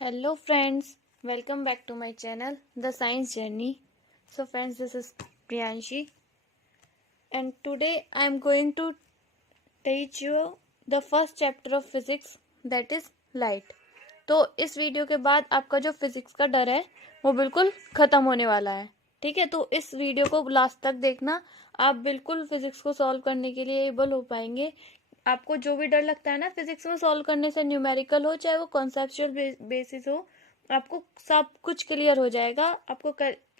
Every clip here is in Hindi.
Hello friends, welcome back to my channel The Science Journey. So friends, this is Priyanshi and today I am going to teach you the first chapter of physics, that is light. तो इस वीडियो के बाद आपका जो फिजिक्स का डर है वो बिल्कुल खत्म होने वाला है। ठीक है, तो इस वीडियो को लास्ट तक देखना, आप बिल्कुल फिजिक्स को सॉल्व करने के लिए एबल हो पाएंगे। आपको जो भी डर लगता है ना फिजिक्स में सॉल्व करने से, न्यूमेरिकल हो चाहे वो कॉन्सेप्चुअल बेसिस हो, आपको सब कुछ क्लियर हो जाएगा। आपको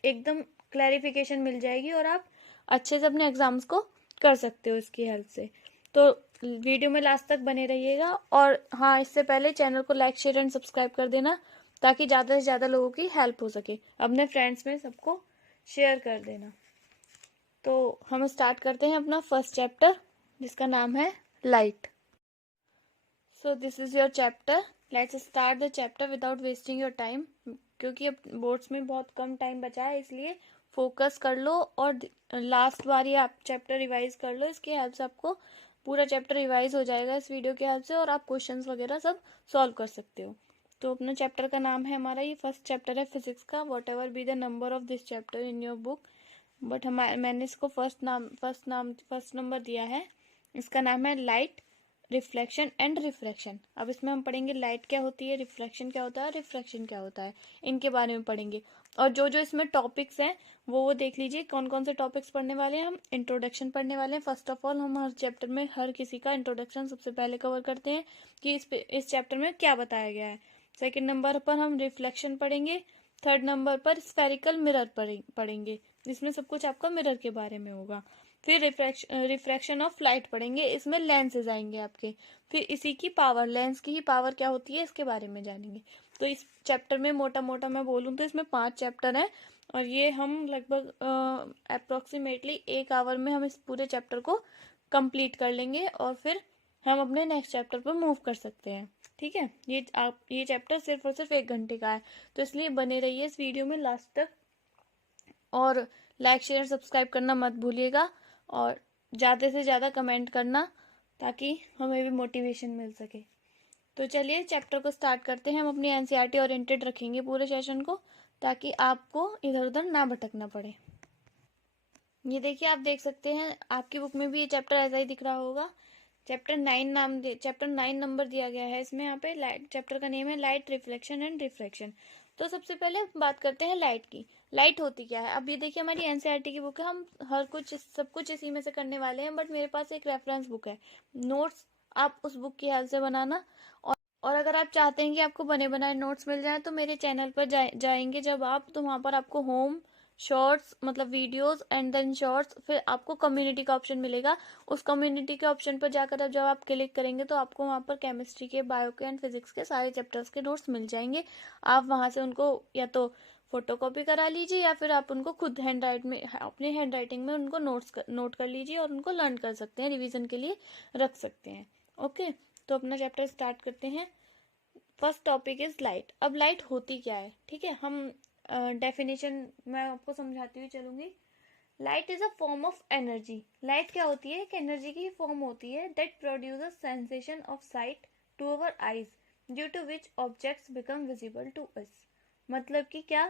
एकदम क्लैरिफिकेशन मिल जाएगी और आप अच्छे से अपने एग्जाम्स को कर सकते हो इसकी हेल्प से। तो वीडियो में लास्ट तक बने रहिएगा। और हाँ, इससे पहले चैनल को लाइक शेयर एंड सब्सक्राइब कर देना ताकि ज़्यादा से ज़्यादा लोगों की हेल्प हो सके। अपने फ्रेंड्स में सबको शेयर कर देना। तो हम स्टार्ट करते हैं अपना फर्स्ट चैप्टर जिसका नाम है light. So this is your chapter. Let's start the chapter without wasting your time. क्योंकि अब बोर्ड्स में बहुत कम टाइम बचा है, इसलिए फोकस कर लो और लास्ट बार ही आप चैप्टर रिवाइज कर लो। इसकी हेल्प से आपको पूरा चैप्टर रिवाइज हो जाएगा इस वीडियो की हेल्प से, और आप क्वेश्चंस वगैरह सब सॉल्व कर सकते हो। तो अपना चैप्टर का नाम है, हमारा ये फर्स्ट चैप्टर है फिजिक्स का, what ever be the number of this chapter in your book. But मैंने इसको फर्स्ट नंबर दिया है। इसका नाम है लाइट, रिफ्लेक्शन एंड रिफ्रैक्शन। अब इसमें हम पढ़ेंगे लाइट क्या होती है, रिफ्लेक्शन क्या होता है, रिफ्रैक्शन क्या होता है, इनके बारे में पढ़ेंगे। और जो जो इसमें टॉपिक्स हैं वो देख लीजिए कौन कौन से टॉपिक्स पढ़ने वाले हैं। हम इंट्रोडक्शन पढ़ने वाले हैं। फर्स्ट ऑफ ऑल हम हर चैप्टर में हर किसी का इंट्रोडक्शन सबसे पहले कवर करते हैं कि इस चैप्टर में क्या बताया गया है। सेकेंड नंबर पर हम रिफ्लेक्शन पढ़ेंगे। थर्ड नंबर पर स्फेरिकल मिरर पढ़ेंगे, जिसमें सब कुछ आपका मिरर के बारे में होगा। फिर रिफ्रैक्शन ऑफ लाइट पढ़ेंगे, इसमें लेंसेज आएंगे आपके। फिर इसी की पावर, लेंस की ही पावर क्या होती है इसके बारे में जानेंगे। तो इस चैप्टर में मोटा मोटा मैं बोलूँ तो इसमें 5 चैप्टर हैं, और ये हम लगभग अप्रोक्सीमेटली 1 आवर में हम इस पूरे चैप्टर को कंप्लीट कर लेंगे, और फिर हम अपने नेक्स्ट चैप्टर पर मूव कर सकते हैं। ठीक है, ये चैप्टर सिर्फ और सिर्फ 1 घंटे का है, तो इसलिए बने रहिए इस वीडियो में लास्ट तक। और लाइक शेयर सब्सक्राइब करना मत भूलिएगा, और ज़्यादा से ज़्यादा कमेंट करना ताकि हमें भी मोटिवेशन मिल सके। तो चलिए चैप्टर को स्टार्ट करते हैं। हम अपनी एनसीईआरटी ओरिएंटेड रखेंगे पूरे सेशन को, ताकि आपको इधर उधर ना भटकना पड़े। ये देखिए, आप देख सकते हैं आपकी बुक में भी ये चैप्टर ऐसा ही दिख रहा होगा। चैप्टर 9 नंबर दिया गया है इसमें। यहाँ पे लाइट, चैप्टर का नेम है लाइट, रिफ्लेक्शन एंड रिफ्रैक्शन। तो सबसे पहले बात करते हैं लाइट की। लाइट होती क्या है। अब ये देखिए हमारी एनसीईआरटी की बुक है, हम सब कुछ इसी में से करने वाले हैं। बट मेरे पास एक रेफरेंस बुक है, नोट्स आप उस बुक की हेल्प से बनाना। और अगर आप चाहते हैं कि आपको बने बनाए नोट्स मिल जाए तो मेरे चैनल पर जाएंगे जब आप, तो वहाँ पर आपको होम, शॉर्ट्स मतलब वीडियोस एंड देन शॉर्ट्स, फिर आपको कम्युनिटी का ऑप्शन मिलेगा। उस कम्युनिटी के ऑप्शन पर जाकर जब आप क्लिक करेंगे तो आपको वहाँ पर केमिस्ट्री के, बायो के एंड फिजिक्स के सारे चैप्टर्स के नोट्स मिल जाएंगे। आप वहाँ से उनको या तो फोटोकॉपी करा लीजिए या फिर आप उनको खुद अपने हैंड राइटिंग में उनको नोट कर लीजिए और उनको लर्न कर सकते हैं, रिविजन के लिए रख सकते हैं। ओके, तो अपना चैप्टर स्टार्ट करते हैं। First topic is light. अब लाइट होती क्या है, ठीक है, हम डेफिनेशन मैं आपको समझाती हुई चलूंगी। Light is a form of energy. Light क्या होती है, एक एनर्जी की फॉर्म होती है that produces sensation of sight to our eyes due to which objects become visible to us. मतलब कि क्या,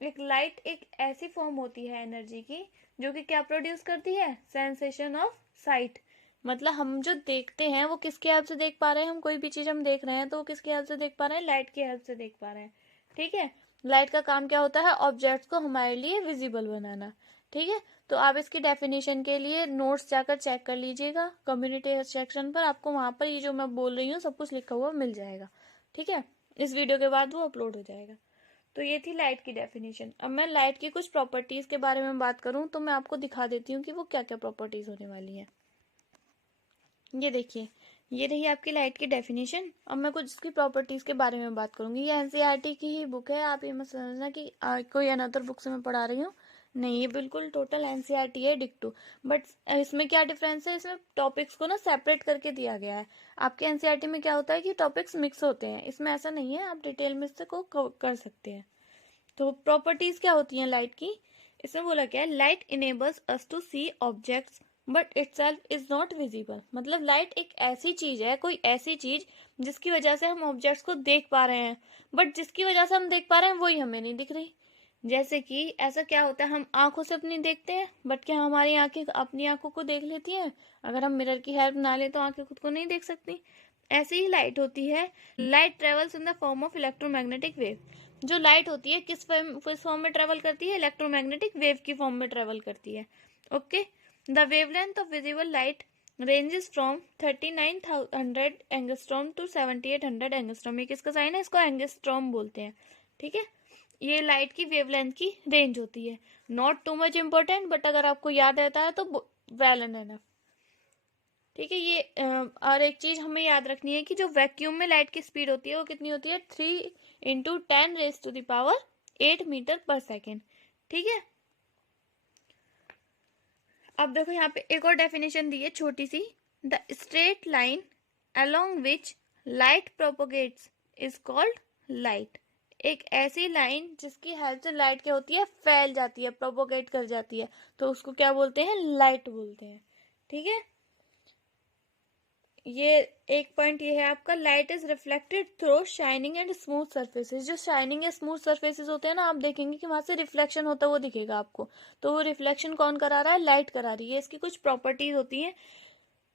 एक लाइट एक ऐसी फॉर्म होती है एनर्जी की जो कि क्या प्रोड्यूस करती है, सेंसेशन ऑफ साइट। मतलब हम जो देखते हैं वो किसके हेल्प से देख पा रहे हैं, हम कोई भी चीज हम देख रहे हैं तो वो किसके हेल्प से देख पा रहे हैं, लाइट की हेल्प से देख पा रहे हैं। ठीक है, लाइट का काम क्या होता है, ऑब्जेक्ट्स को हमारे लिए विजिबल बनाना। ठीक है, तो आप इसकी डेफिनेशन के लिए नोट्स जाकर चेक कर लीजिएगा कम्युनिटी सेक्शन पर, आपको वहां पर ये जो मैं बोल रही हूँ सब कुछ लिखा हुआ मिल जाएगा। ठीक है, इस वीडियो के बाद वो अपलोड हो जाएगा। तो ये थी लाइट की डेफिनेशन। अब मैं लाइट की कुछ प्रॉपर्टीज के बारे में बात करूं तो मैं आपको दिखा देती हूँ कि वो क्या क्या प्रॉपर्टीज होने वाली हैं। ये देखिए, ये रही आपकी लाइट की डेफिनेशन। अब मैं कुछ इसकी प्रॉपर्टीज के बारे में बात करूंगी। ये एनसीईआरटी की ही बुक है, आप ये मत समझना कि कोई अनदर बुक से मैं पढ़ा रही हूँ। नहीं, ये बिल्कुल टोटल एनसीईआरटी है, डिक्टो। बट इसमें क्या डिफरेंस है, इसमें टॉपिक्स को ना सेपरेट करके दिया गया है। आपके एनसीईआरटी में क्या होता है कि टॉपिक्स मिक्स होते हैं, इसमें ऐसा नहीं है, आप डिटेल में इससे को कर सकते हैं। तो प्रॉपर्टीज क्या होती हैं लाइट की, इसमें बोला क्या है, light enables us to see objects but itself is not visible. मतलब लाइट एक ऐसी चीज है, कोई ऐसी चीज जिसकी वजह से हम ऑब्जेक्ट्स को देख पा रहे हैं, बट जिसकी वजह से हम देख पा रहे हैं वही हमें नहीं दिख रही। जैसे कि ऐसा क्या होता है, हम आंखों से अपनी देखते हैं, बट क्या हमारी आंखें अपनी आंखों को देख लेती हैं? अगर हम मिरर की हेल्प ना लें तो आंखें खुद को नहीं देख सकती। ऐसी ही लाइट होती है। Light travels in the form of electromagnetic wave. जो लाइट होती है किस फॉर्म में ट्रेवल करती है? इलेक्ट्रोमैग्नेटिक वेव की फॉर्म में ट्रेवल करती है। Okay, the wavelength of visible light ranges from 3900 angstrom to 7800 angstrom. ये किसका साइन है? इसको एंगस्ट्रॉम बोलते हैं। ठीक है, ये लाइट की वेवलेंथ की रेंज होती है। Not too much important, but अगर आपको याद रहता है तो वेल एंड एनफ। ठीक है, ये और एक चीज हमें याद रखनी है कि जो वैक्यूम में लाइट की स्पीड होती है वो कितनी होती है? 3 × 10⁸ मीटर पर सेकेंड। ठीक है, अब देखो यहाँ पे एक और डेफिनेशन दी है छोटी सी। The straight line along which light propagates is called light. एक ऐसी लाइन जिसकी हेल्प से लाइट क्या होती है? फैल जाती है, प्रोपोगेट कर जाती है, तो उसको क्या बोलते हैं? लाइट बोलते हैं। ठीक है, ये एक पॉइंट ये है आपका, light is reflected through shining and smooth surfaces. जो शाइनिंग या स्मूथ सर्फेसिस होते हैं ना, आप देखेंगे कि वहां से रिफ्लेक्शन होता है, वो दिखेगा आपको। तो वो रिफ्लेक्शन कौन करा रहा है? लाइट करा रही है। इसकी कुछ प्रॉपर्टीज होती हैं,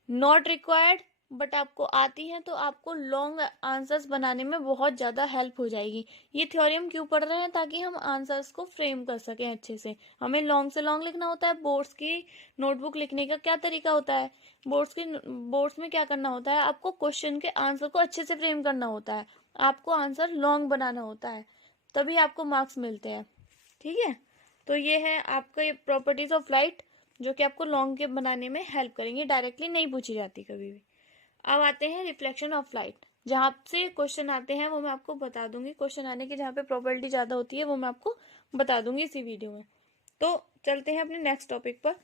नॉट रिक्वायर्ड, बट आपको आती हैं तो आपको लॉन्ग आंसर्स बनाने में बहुत ज़्यादा हेल्प हो जाएगी। ये थ्योरम क्यों पढ़ रहे हैं? ताकि हम आंसर्स को फ्रेम कर सकें अच्छे से। हमें लॉन्ग से लॉन्ग लिखना होता है। बोर्ड्स की नोटबुक लिखने का क्या तरीका होता है? बोर्ड्स में क्या करना होता है? आपको क्वेश्चन के आंसर को अच्छे से फ्रेम करना होता है, आपको आंसर लॉन्ग बनाना होता है, तभी आपको मार्क्स मिलते हैं। ठीक है, तो ये है आपका ये प्रॉपर्टीज ऑफ लाइट, जो कि आपको लॉन्ग के बनाने में हेल्प करेंगे, डायरेक्टली नहीं पूछी जाती कभी भी। अब आते हैं रिफ्लेक्शन ऑफ लाइट। जहाँ से क्वेश्चन आते हैं वो मैं आपको बता दूंगी, क्वेश्चन आने की जहाँ पे प्रॉपर्टी ज़्यादा होती है वो मैं आपको बता दूंगी इसी वीडियो में। तो चलते हैं अपने नेक्स्ट टॉपिक पर।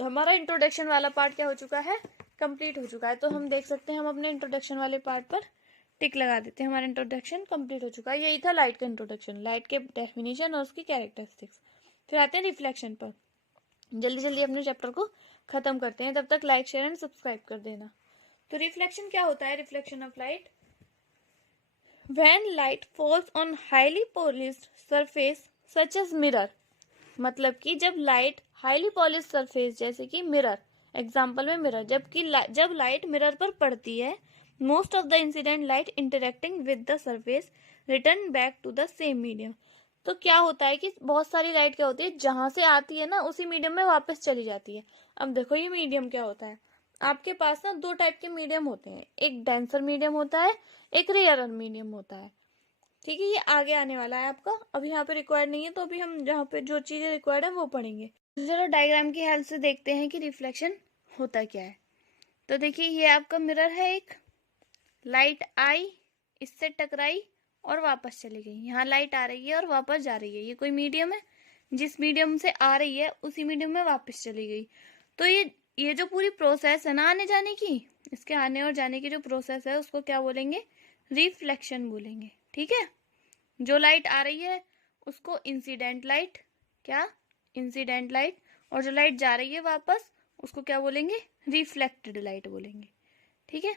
तो हमारा इंट्रोडक्शन वाला पार्ट क्या हो चुका है? कंप्लीट हो चुका है। तो हम देख सकते हैं, हम अपने इंट्रोडक्शन वाले पार्ट पर टिक लगा देते हैं। हमारा इंट्रोडक्शन कंप्लीट हो चुका है। यही था लाइट का इंट्रोडक्शन, लाइट के डेफिनेशन और उसकी कैरेक्टरिस्टिक्स। फिर आते हैं रिफ्लेक्शन पर। जल्दी जल्दी अपने चैप्टर को खत्म करते हैं, तब तक लाइक शेयर एंड सब्सक्राइब कर देना। तो रिफ्लेक्शन क्या होता है? Reflection of light, when light falls on highly polished surface such as mirror. मतलब कि जब लाइट हाईली पॉलिश सरफेस जैसे कि मिरर, एग्जाम्पल में मिरर, जब लाइट मिरर पर पड़ती है, most of the incident light interacting with the surface return back to the same medium. तो क्या होता है कि बहुत सारी लाइट क्या होती है, जहां से आती है ना उसी मीडियम में वापस चली जाती है। अब देखो ये मीडियम क्या होता है, आपके पास ना दो टाइप के मीडियम होते हैं, एक डेंसर मीडियम होता है, एक रेयरर मीडियम होता है। ठीक है, ये आगे आने वाला है आपका, अभी यहाँ पे रिक्वायर्ड नहीं है, तो अभी हम जहाँ पे जो चीजें रिक्वायर्ड है वो पढ़ेंगे। जरा डायग्राम की हेल्प से देखते हैं कि रिफ्लेक्शन होता क्या है। तो देखिए ये आपका मिरर है, एक लाइट आई, इससे टकराई और वापस चली गई। यहाँ लाइट आ रही है और वापस जा रही है, ये कोई मीडियम है, जिस मीडियम से आ रही है उसी मीडियम में वापस चली गई। तो ये जो पूरी प्रोसेस है ना आने जाने की, इसके आने और जाने की जो प्रोसेस है उसको क्या बोलेंगे? रिफ्लेक्शन बोलेंगे। ठीक है, जो लाइट आ रही है उसको इंसिडेंट लाइट, क्या? Incident light. और जो लाइट जा रही है वापस उसको क्या बोलेंगे? रिफ्लेक्टेड लाइट बोलेंगे। ठीक है,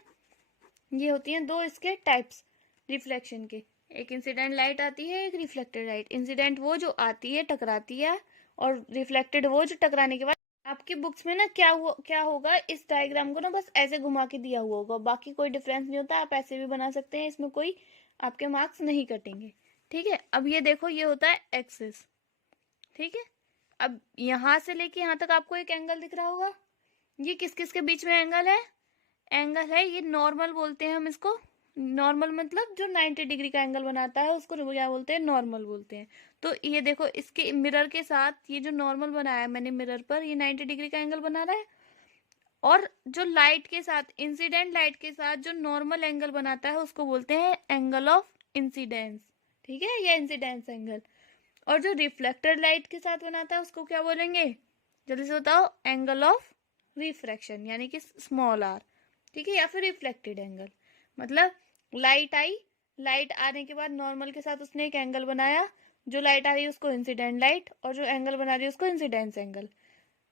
ये होती हैं दो इसके टाइप्स रिफ्लेक्शन के, एक इंसिडेंट लाइट आती है, एक रिफ्लेक्टेड लाइट। इंसिडेंट वो जो आती है टकराती है, और रिफ्लेक्टेड वो जो टकराने के बाद। आपकी बुक्स में ना क्या होगा, इस डायग्राम को ना बस ऐसे घुमा के दिया हुआ होगा, बाकी कोई डिफरेंस नहीं होता, आप ऐसे भी बना सकते हैं, इसमें कोई आपके मार्क्स नहीं कटेंगे। ठीक है, अब ये देखो ये होता है एक्सिस। ठीक है, अब यहां से लेके यहां तक आपको एक एंगल दिख रहा होगा, ये किस किस के बीच में एंगल है? एंगल है ये नॉर्मल बोलते हैं हम इसको। नॉर्मल मतलब जो 90 डिग्री का एंगल बनाता है उसको क्या बोलते हैं? नॉर्मल बोलते हैं। तो ये देखो इसके मिरर के साथ ये जो नॉर्मल बनाया है मैंने मिरर पर, ये 90 डिग्री का एंगल बना रहा है, और जो लाइट के साथ, इंसिडेंट लाइट के साथ जो नॉर्मल एंगल बनाता है उसको बोलते हैं एंगल ऑफ इंसिडेंस। ठीक है, ये इंसिडेंस एंगल। और जो रिफ्लेक्टेड लाइट के साथ बनाता है उसको क्या बोलेंगे? जल्दी से बताओ। एंगल ऑफ रिफ्रैक्शन, यानी कि स्मॉल आर। ठीक है, या फिर रिफ्लेक्टेड एंगल। मतलब लाइट आई, लाइट आने के बाद नॉर्मल के साथ उसने एक एंगल बनाया, जो लाइट आ रही है उसको इंसिडेंट लाइट, और जो एंगल बना रही है उसको इंसिडेंस एंगल।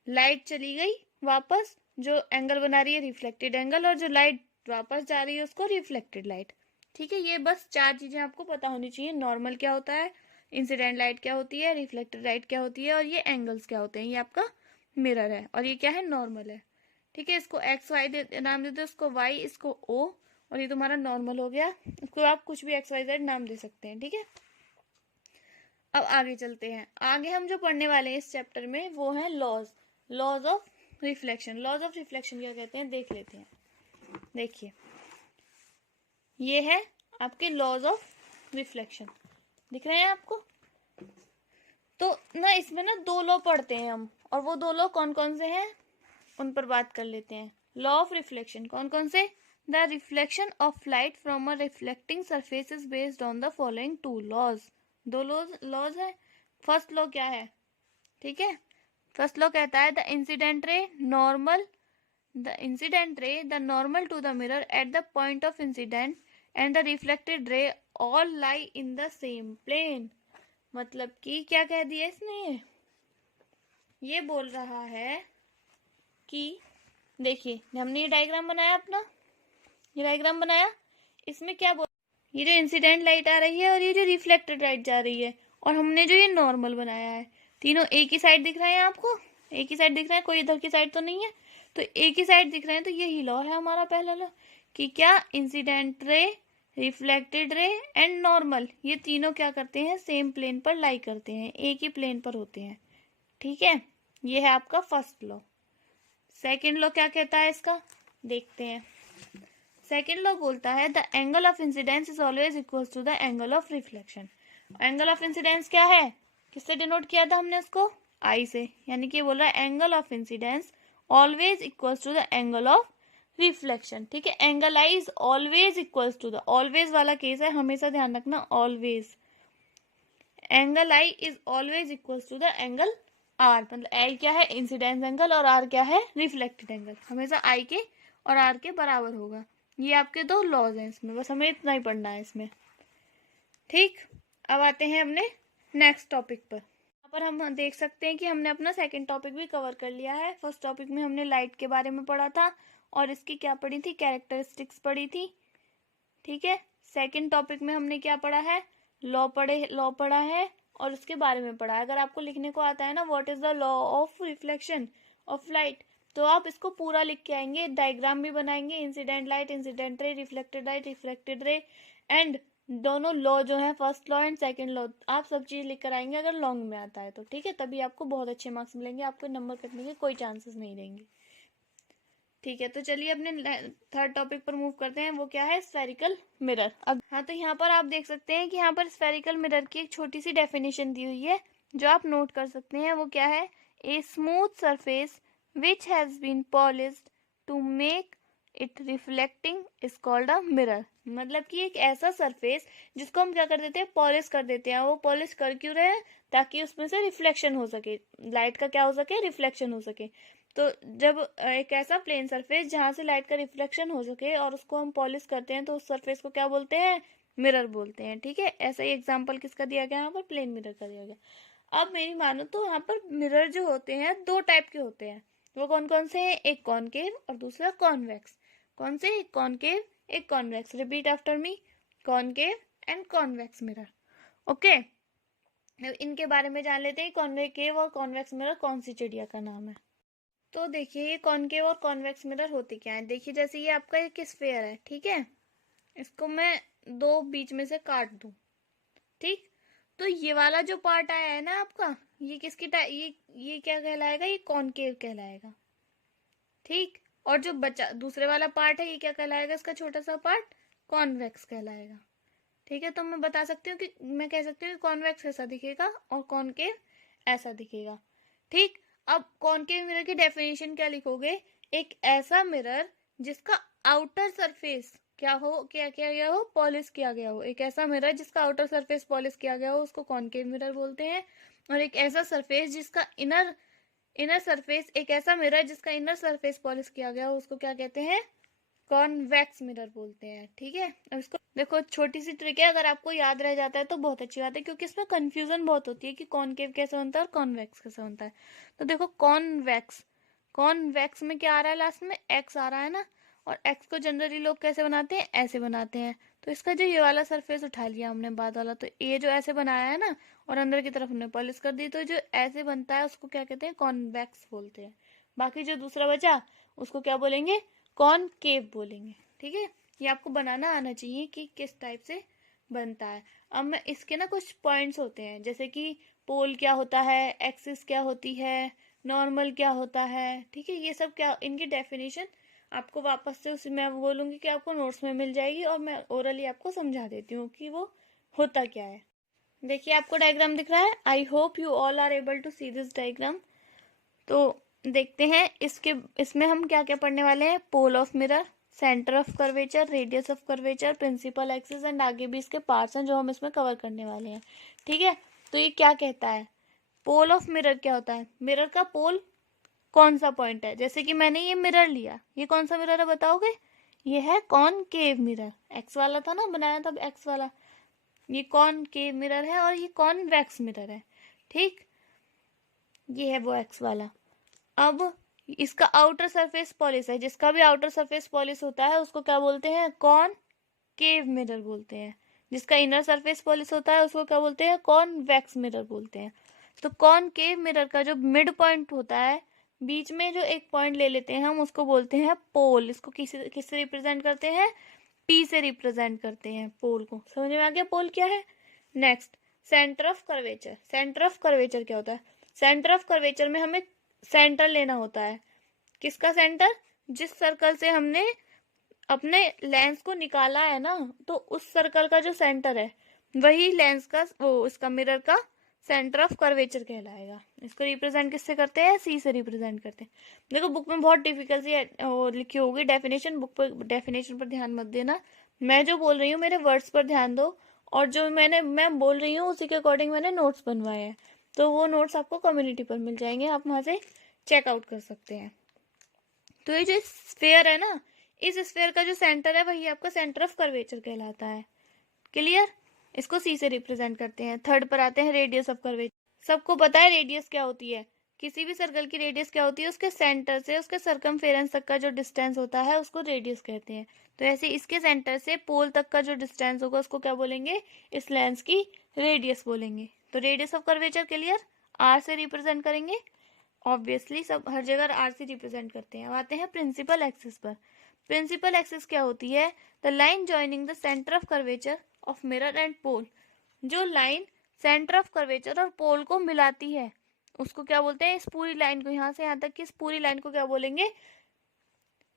लाइट चली गई, वापस जो एंगल बना रही है रिफ्लेक्टेड एंगल, और जो लाइट वापस जा रही है उसको रिफ्लेक्टेड लाइट। ठीक है, ये बस 4 चीजें आपको पता होनी चाहिए। नॉर्मल क्या होता है, इंसिडेंट लाइट क्या होती है, रिफ्लेक्टेड लाइट क्या होती है, और ये एंगल्स क्या होते हैं। ये आपका मिरर है और ये क्या है, नॉर्मल है। ठीक है, इसको एक्स वाई नाम देते हैं, इसको वाई, इसको ओ, और ये तुम्हारा नॉर्मल हो गया। इसको आप कुछ भी एक्स वाई जेड नाम दे सकते हैं। ठीक है, अब आगे चलते हैं। आगे हम जो पढ़ने वाले हैं इस चैप्टर में वो है laws of reflection. Laws of reflection क्या कहते हैं देख लेते हैं। देखिए, ये है आपके लॉज ऑफ रिफ्लेक्शन, दिख रहे हैं आपको। तो ना इसमें ना 2 लॉ पढ़ते हैं हम, और वो 2 लॉ कौन कौन से हैं उन पर बात कर लेते हैं। लॉ ऑफ रिफ्लेक्शन कौन कौन से, the reflection of light from a reflecting surface is based on the following 2 laws. 2 laws है। फर्स्ट लॉ क्या है, ठीक है, फर्स्ट लॉ कहता है the incident ray the normal to the mirror at the point of incidence and the reflected ray all lie in the same plane. मतलब कि क्या कह दिया इसने, ये बोल रहा है कि देखिए हमने ये डायग्राम बनाया अपना, ये डायग्राम बनाया, इसमें क्या बोल, ये जो इंसिडेंट लाइट आ रही है और ये जो रिफ्लेक्टेड लाइट जा रही है, और हमने जो ये नॉर्मल बनाया है, तीनों एक ही साइड दिख रहे हैं आपको, एक ही साइड दिख रहे हैं, कोई इधर की साइड तो नहीं है, तो एक ही साइड दिख रहे हैं। तो यही लॉ है हमारा पहला लॉ कि क्या, incident ray, reflected ray and normal, ये तीनों क्या करते हैं, सेम प्लेन पर लाई करते हैं, एक ही प्लेन पर होते हैं। ठीक है, ये है आपका फर्स्ट लॉ। सेकेंड लॉ क्या कहता है इसका, देखते हैं। सेकेंड लॉ बोलता है the angle of incidence is always equal to the angle of reflection. Angle of incidence क्या है, किससे डिनोट किया था हमने उसको, आई से, यानी कि बोल रहा है angle of incidence always equal to the angle of reflection. ठीक है, angle I is always equal to the, always वाला केस है, हमेशा ध्यान रखना, always angle I is always equal to the angle R. मतलब आई क्या है, इंसिडेंस एंगल, और आर क्या है, रिफ्लेक्टेड एंगल, हमेशा आई के और आर के बराबर होगा। ये आपके 2 लॉज हैं इसमें, बस हमें इतना ही पढ़ना है इसमें। ठीक, अब आते हैं अपने नेक्स्ट टॉपिक पर। यहाँ पर हम देख सकते हैं कि हमने अपना सेकंड टॉपिक भी कवर कर लिया है। फर्स्ट टॉपिक में हमने लाइट के बारे में पढ़ा था और इसकी क्या पढ़ी थी, कैरेक्टरिस्टिक्स पढ़ी थी। ठीक है, सेकंड टॉपिक में हमने क्या पढ़ा है, लॉ पढ़ा है और उसके बारे में पढ़ा है। अगर आपको लिखने को आता है ना, what is the law of reflection of light, तो आप इसको पूरा लिख के आएंगे, डायग्राम भी बनाएंगे, incident light, incident ray, reflected light, reflected ray, and दोनों लॉ जो है, first law and second law, आप सब चीज लिख कर आएंगे अगर लॉन्ग में आता है तो। ठीक है, तभी आपको बहुत अच्छे मार्क्स मिलेंगे, आपको नंबर कटने के कोई चांसेस नहीं रहेंगे। ठीक है, तो चलिए अपने थर्ड टॉपिक पर मूव करते हैं, वो क्या है, स्फेरिकल मिरर। अब हाँ, तो यहाँ पर आप देख सकते हैं कि यहाँ पर स्फेरिकल मिरर की एक छोटी सी डेफिनेशन दी हुई है जो आप नोट कर सकते हैं। वो क्या है, a smooth surface which has been polished to make it reflecting is called a mirror. मतलब कि एक ऐसा सरफेस जिसको हम क्या कर देते हैं, पॉलिश कर देते हैं। वो पॉलिश कर क्यों रहे हैं, ताकि उसमें से रिफ्लेक्शन हो सके, लाइट का क्या हो सके, रिफ्लेक्शन हो सके। तो जब एक ऐसा प्लेन सरफेस जहां से लाइट का रिफ्लेक्शन हो सके और उसको हम पॉलिश करते हैं तो उस सरफेस को क्या बोलते हैं, मिरर बोलते हैं। ठीक है, ऐसा ही एग्जांपल किसका दिया गया, यहाँ पर प्लेन मिरर का दिया गया। अब मेरी मानो तो यहाँ पर मिरर जो होते हैं 2 टाइप के होते हैं। वो कौन कौन से हैं, एक कॉनकेव और दूसरा कॉन्वेक्स। कौन से, एक कॉनकेव एक convex. Repeat after me, concave and convex mirror. Okay, इनके बारे में जान लेते हैं, कॉन्वेकेव और कॉन्वेक्स मिरर कौन सी चिड़िया का नाम है। तो देखिए, ये कॉनकेव और कॉन्वेक्स मिरर होते क्या है। देखिए, जैसे ये आपका एक स्फेयर है, ठीक है, इसको मैं 2 बीच में से काट दूं, ठीक, तो ये वाला जो पार्ट आया है ना आपका, ये किसकी ये क्या कहलाएगा, ये कॉनकेव कहलाएगा। ठीक, और जो बचा दूसरे वाला पार्ट है, ये क्या कहलाएगा, इसका छोटा सा पार्ट कॉन्वेक्स कहलाएगा। ठीक है, तो मैं बता सकती हूँ कि मैं कह सकती हूँ कि कॉन्वेक्स ऐसा दिखेगा और कॉनकेव ऐसा दिखेगा। ठीक, अब कॉनकेव मिरर की डेफिनेशन क्या लिखोगे, एक ऐसा मिरर जिसका आउटर सरफेस क्या हो, क्या किया गया हो, पॉलिश किया गया हो। एक ऐसा मिरर जिसका आउटर सरफेस पॉलिश किया गया हो उसको कॉनकेव मिरर बोलते हैं। और एक ऐसा सरफेस जिसका इनर सरफेस, एक ऐसा मिरर जिसका इनर सरफेस पॉलिश किया गया हो उसको क्या कहते हैं, कॉन्वेक्स मिरर बोलते हैं। ठीक है, अब इसको देखो, छोटी सी ट्रिक है, अगर आपको याद रह जाता है तो बहुत अच्छी बात है, क्योंकि इसमें कंफ्यूजन बहुत होती है कि कॉनकेव कैसे बनता है और कॉन्वेक्स कैसे बनता है। तो देखो, कॉन्वेक्स कॉन्वेक्स में क्या आ रहा है लास्ट में, एक्स आ रहा है ना, और एक्स को जनरली लोग कैसे बनाते हैं, ऐसे बनाते हैं। तो इसका जो ये वाला सरफेस उठा लिया हमने बाद वाला, तो ये जो ऐसे बनाया है ना और अंदर की तरफ हमने पॉलिश कर दी, तो जो ऐसे बनता है उसको क्या कहते हैं, कॉन्वेक्स बोलते हैं। बाकी जो दूसरा बचा उसको क्या बोलेंगे, कॉनकेव बोलेंगे। ठीक है, ये आपको बनाना आना चाहिए कि किस टाइप से बनता है। अब मैं इसके ना कुछ पॉइंट्स होते हैं, जैसे कि पोल क्या होता है, एक्सिस क्या होती है, नॉर्मल क्या होता है, ठीक है, ये सब क्या, इनकी डेफिनेशन आपको वापस से उसी मैं बोलूंगी कि आपको नोट्स में मिल जाएगी, और मैं ओरली आपको समझा देती हूँ कि वो होता क्या है। देखिए आपको डायग्राम दिख रहा है, I hope you all are able to see this diagram. तो देखते हैं इसमें हम क्या क्या पढ़ने वाले हैं, pole of mirror, centre of curvature, radius of curvature, principal axis, and आगे भी इसके पार्ट्स हैं जो हम इसमें कवर करने वाले हैं। ठीक है, तो ये क्या कहता है, पोल ऑफ मिरर क्या होता है, मिरर का पोल कौन सा पॉइंट है। जैसे कि मैंने ये मिरर लिया, ये कौन सा मिरर है बताओगे, ये है कॉनकेव मिरर, एक्स वाला था ना बनाया था एक्स वाला, ये कॉनकेव मिरर है, और ये कॉन्वेक्स मिरर है। ठीक, ये है वो एक्स वाला। अब इसका आउटर सरफेस पॉलिश है, जिसका भी आउटर सरफेस पॉलिश होता है उसको क्या बोलते हैं, कॉनकेव मिरर बोलते हैं। जिसका इनर सरफेस पॉलिश होता है उसको क्या बोलते हैं, कॉन्वेक्स मिरर बोलते हैं। तो कॉनकेव मिरर का जो मिड पॉइंट होता है, बीच में जो एक पॉइंट ले लेते हैं हम, उसको बोलते हैं पोल। इसको किससे रिप्रेजेंट करते हैं, पी से रिप्रेजेंट करते हैं पोल को। समझ में आ गया पोल क्या है। Next, centre of curvature. Centre of curvature क्या होता है, सेंटर ऑफ कर्वेचर में हमें सेंटर लेना होता है। किसका सेंटर, जिस सर्कल से हमने अपने लेंस को निकाला है ना, तो उस सर्कल का जो सेंटर है वही लेंस का, वो इसका मिरर का सेंटर ऑफ कर्वेचर कहलाएगा। इसको रिप्रेजेंट किससे करते हैं, सी से रिप्रेजेंट करते हैं। देखो बुक में बहुत डिफिकल्ट सी लिखी होगी डेफिनेशन, बुक पर डेफिनेशन पर ध्यान मत देना, मैं जो बोल रही हूँ मेरे वर्ड्स पर ध्यान दो, और जो मैं बोल रही हूँ उसी के अकॉर्डिंग मैंने नोट्स बनवाए हैं। तो वो नोट्स आपको कम्युनिटी पर मिल जाएंगे, आप वहां से चेकआउट कर सकते हैं। तो ये जो स्फेयर है ना, इस स्फेयर का जो सेंटर है वही आपका सेंटर ऑफ कर्वेचर कहलाता है। क्लियर, इसको सी से रिप्रेजेंट करते हैं। थर्ड पर आते हैं रेडियस ऑफ कर्वेचर। सबको पता है रेडियस क्या होती है, किसी भी सर्कल की रेडियस क्या होती है, उसके सेंटर से उसके सर्कमफेरेंस तक का जो डिस्टेंस होता है उसको रेडियस कहते हैं। तो ऐसे इसके सेंटर से पोल तक का जो डिस्टेंस होगा उसको क्या बोलेंगे, इस लेंस की रेडियस बोलेंगे। तो radius of curvature clear, R से रिप्रेजेंट करेंगे, ऑब्वियसली सब हर जगह आर से रिप्रेजेंट करते हैं। अब आते हैं प्रिंसिपल एक्सिस पर। प्रिंसिपल एक्सिस क्या होती है, the line joining the centre of curvature of mirror and pole. जो लाइन सेंटर ऑफ कर्वेचर और पोल को मिलाती है उसको क्या बोलते हैं, इस पूरी लाइन को, यहां से यहां तक की इस पूरी लाइन को क्या बोलेंगे,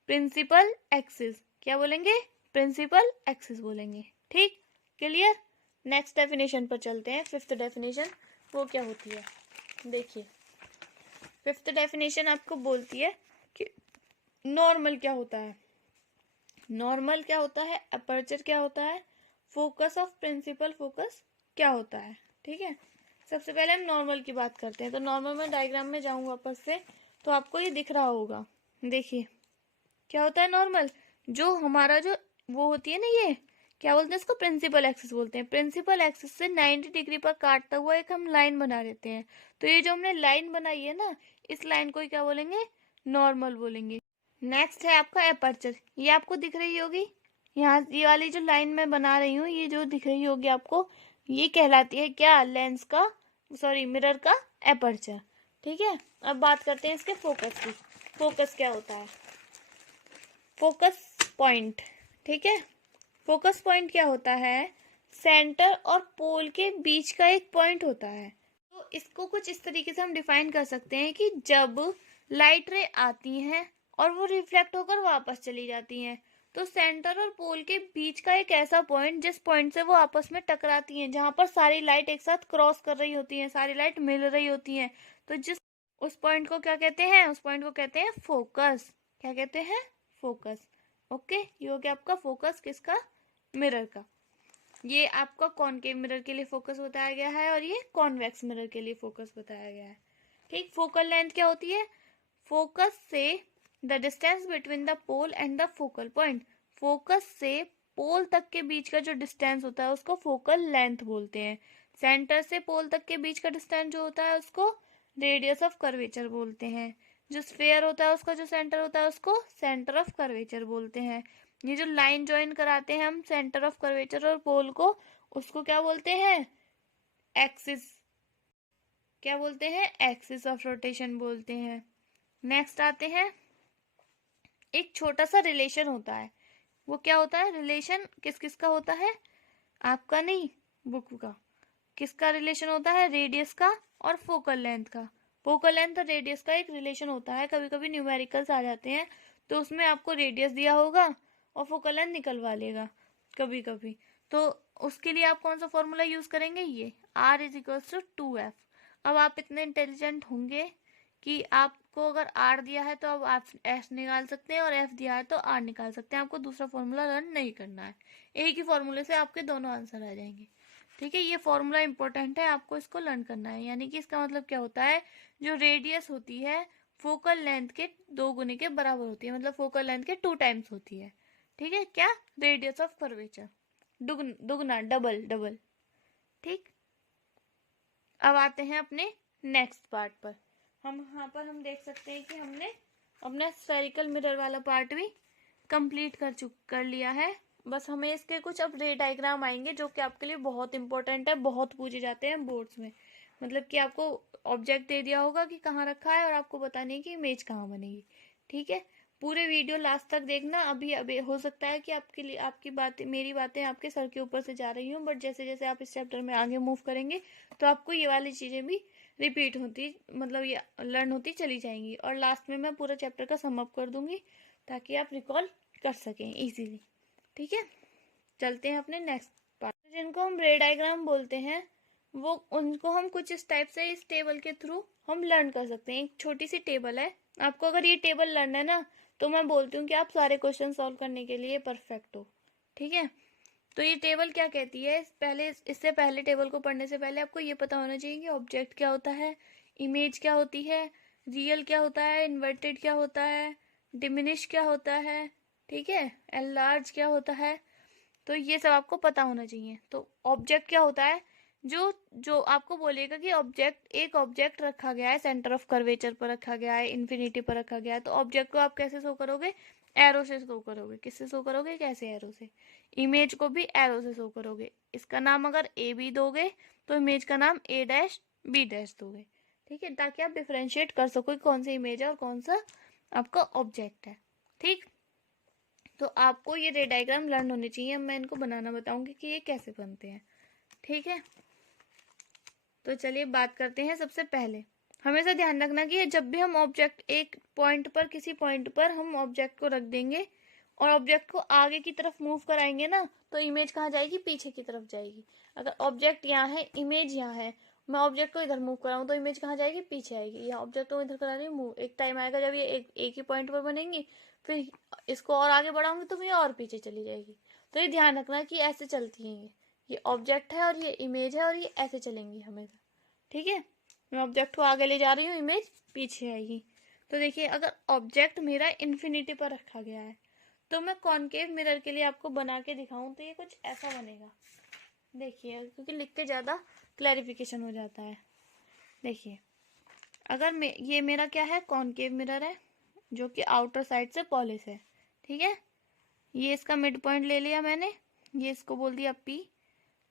प्रिंसिपल एक्सिस। क्या बोलेंगे, प्रिंसिपल एक्सिस बोलेंगे। ठीक, क्लियर। नेक्स्ट डेफिनेशन पर चलते हैं, फिफ्थ डेफिनेशन, वो क्या होती है। देखिए फिफ्थ डेफिनेशन आपको बोलती है कि नॉर्मल क्या होता है, नॉर्मल क्या होता है, अपर्चर क्या होता है, फोकस ऑफ प्रिंसिपल फोकस क्या होता है। ठीक है, सबसे पहले हम नॉर्मल की बात करते हैं। तो नॉर्मल में डायग्राम में जाऊं वापस से, तो आपको ये दिख रहा होगा। देखिए क्या होता है नॉर्मल, जो हमारा जो वो होती है ना, ये क्या बोलते हैं इसको, प्रिंसिपल एक्सिस बोलते हैं। प्रिंसिपल एक्सिस से 90 डिग्री पर काटता हुआ एक हम लाइन बना देते हैं। तो ये जो हमने लाइन बनाई है ना, इस लाइन को क्या बोलेंगे, नॉर्मल बोलेंगे। नेक्स्ट है आपका एपर्चर, ये आपको दिख रही होगी, यहाँ ये वाली जो लाइन मैं बना रही हूँ, ये जो दिख रही होगी आपको, ये कहलाती है क्या, लेंस का, सॉरी मिरर का एपर्चर। ठीक है, अब बात करते हैं इसके फोकस की। फोकस क्या होता है, फोकस पॉइंट। ठीक है, फोकस पॉइंट क्या होता है, सेंटर और पोल के बीच का एक पॉइंट होता है। तो इसको कुछ इस तरीके से हम डिफाइन कर सकते हैं कि जब लाइट रे आती हैं और वो रिफ्लेक्ट होकर वापस चली जाती हैं, तो सेंटर और पोल के बीच का एक ऐसा पॉइंट जिस पॉइंट से वो आपस में टकराती हैं, जहां पर सारी लाइट एक साथ क्रॉस कर रही होती हैं, सारी लाइट मिल रही होती हैं, तो जिस उस पॉइंट को क्या कहते हैं, उस पॉइंट को कहते हैं फोकस। क्या कहते हैं, फोकस। ओके, ये हो गया आपका फोकस किसका, मिरर का। ये आपका कॉनकेव मिरर के लिए फोकस बताया गया है और ये कॉन्वेक्स मिरर के लिए फोकस बताया गया है। ठीक, फोकल लेंथ क्या होती है, फोकस से the distance between the pole and the focal point. Focus से पोल तक के बीच का जो डिस्टेंस होता है उसको फोकल लेंथ बोलते हैं। सेंटर से पोल तक के बीच का डिस्टेंस जो होता है उसको रेडियस ऑफ कर्वेचर बोलते हैं। जो स्फेयर होता है उसका जो सेंटर होता है उसको सेंटर ऑफ कर्वेचर बोलते हैं। ये जो लाइन ज्वाइन कराते हैं हम सेंटर ऑफ कर्वेचर और पोल को, उसको क्या बोलते हैं? एक्सिस। क्या बोलते हैं? एक्सिस ऑफ रोटेशन बोलते हैं। नेक्स्ट आते हैं, एक छोटा सा रिलेशन होता है। वो क्या होता है? रिलेशन किस किस का होता है? आपका नहीं, बुक का। किसका रिलेशन होता है? रेडियस का और फोकल लेंथ का। फोकल लेंथ और रेडियस का एक रिलेशन होता है। कभी कभी न्यूमेरिकल्स आ जाते हैं तो उसमें आपको रेडियस दिया होगा और फोकल लेंथ निकलवा लेगा कभी कभी। तो उसके लिए आप कौन सा फॉर्मूला यूज करेंगे? ये R is equals to 2F। अब आप इतने इंटेलिजेंट होंगे कि आपको अगर R दिया है तो अब आप S निकाल सकते हैं और F दिया है तो R निकाल सकते हैं। आपको दूसरा फॉर्मूला लर्न नहीं करना है, एक ही फॉर्मूले से आपके दोनों आंसर आ जाएंगे। ठीक है, ये फॉर्मूला इंपॉर्टेंट है, आपको इसको लर्न करना है। यानी कि इसका मतलब क्या होता है? जो रेडियस होती है फोकल लेंथ के 2 गुने के बराबर होती है, मतलब फोकल लेंथ के 2 टाइम्स होती है। ठीक है, क्या? रेडियस ऑफ कर्वेचर, दुगना, डबल डबल। ठीक, अब आते हैं अपने नेक्स्ट पार्ट पर। हम देख सकते हैं कि हमने अपना स्फेरिकल मिरर वाला पार्ट भी कंप्लीट कर लिया है। बस हमें इसके कुछ अब रे डायग्राम आएंगे जो कि आपके लिए बहुत इंपॉर्टेंट है, बहुत पूछे जाते हैं बोर्ड्स में। मतलब कि आपको ऑब्जेक्ट दे दिया होगा कि कहाँ रखा है और आपको बताने है कि इमेज कहाँ बनेगी। ठीक है, पूरे वीडियो लास्ट तक देखना। अभी अभी हो सकता है कि आपके लिए आपकी बातें, मेरी बातें आपके सर के ऊपर से जा रही हूँ, बट जैसे जैसे आप इस चैप्टर में आगे मूव करेंगे तो आपको ये वाली चीजें भी रिपीट होती, मतलब ये लर्न होती चली जाएंगी। और लास्ट में मैं पूरा चैप्टर का सम अप कर दूंगी ताकि आप रिकॉल कर सकें इजीली। ठीक है, चलते हैं अपने नेक्स्ट पार्ट। जिनको हम रे डायग्राम बोलते हैं वो, उनको हम कुछ इस टाइप से इस टेबल के थ्रू हम लर्न कर सकते हैं। एक छोटी सी टेबल है, आपको अगर ये टेबल लर्न है ना तो मैं बोलती हूँ कि आप सारे क्वेश्चन सॉल्व करने के लिए परफेक्ट हो। ठीक है, तो ये टेबल क्या कहती है? इससे पहले टेबल को पढ़ने से पहले आपको ये पता होना चाहिए कि ऑब्जेक्ट क्या होता है, इमेज क्या होती है, रियल क्या होता है, इन्वर्टेड क्या होता है, डिमिनिश क्या होता है, ठीक है, एनलार्ज क्या होता है। तो ये सब आपको पता होना चाहिए। तो ऑब्जेक्ट क्या होता है? जो जो आपको बोलेगा कि एक ऑब्जेक्ट रखा गया है, सेंटर ऑफ कर्वेचर पर रखा गया है, इन्फिनिटी पर रखा गया है, तो ऑब्जेक्ट को आप कैसे शो करोगे? एरो से शो करोगे। किससे शो करोगे? कैसे? एरो से। इमेज को भी एरो से शो करोगे। इसका नाम अगर ए बी दोगे तो इमेज का नाम ए डैश बी डैश दोगे। ठीक है, ताकि आप डिफ्रेंशिएट कर सको कि कौन सी इमेज है और कौन सा आपका ऑब्जेक्ट है। ठीक, तो आपको ये रे डायग्राम लर्न होने चाहिए। अब मैं इनको बनाना बताऊंगी कि ये कैसे बनते हैं। ठीक है, तो चलिए बात करते हैं। सबसे पहले हमेशा ध्यान रखना कि जब भी हम ऑब्जेक्ट एक पॉइंट पर, किसी पॉइंट पर हम ऑब्जेक्ट को रख देंगे और ऑब्जेक्ट को आगे की तरफ मूव कराएंगे ना, तो इमेज कहाँ जाएगी? पीछे की तरफ जाएगी। अगर ऑब्जेक्ट यहाँ है, इमेज यहाँ है, मैं ऑब्जेक्ट को इधर मूव कराऊं तो इमेज कहाँ जाएगी? पीछे आएगी। या ऑब्जेक्ट को इधर करा रही हूँ मूव, एक टाइम आएगा जब ये एक ही पॉइंट पर बनेंगी, फिर इसको और आगे बढ़ाऊंगी तो ये और पीछे चली जाएगी। तो ये ध्यान रखना कि ऐसे चलती है, ये ऑब्जेक्ट है और ये इमेज है और ये ऐसे चलेंगी हमेशा। ठीक है, मैं ऑब्जेक्ट को आगे ले जा रही हूँ, इमेज पीछे आएगी। तो देखिए, अगर ऑब्जेक्ट मेरा इन्फिनिटी पर रखा गया है तो मैं कॉनकेव मिरर के लिए आपको बना के दिखाऊं तो ये कुछ ऐसा बनेगा। देखिए, क्योंकि लिख के ज़्यादा क्लैरिफिकेशन हो जाता है। देखिए, अगर ये मेरा क्या है? कॉनकेव मिरर है जो कि आउटर साइड से पॉलिश है। ठीक है, ये इसका मिड पॉइंट ले लिया मैंने, ये इसको बोल दिया P।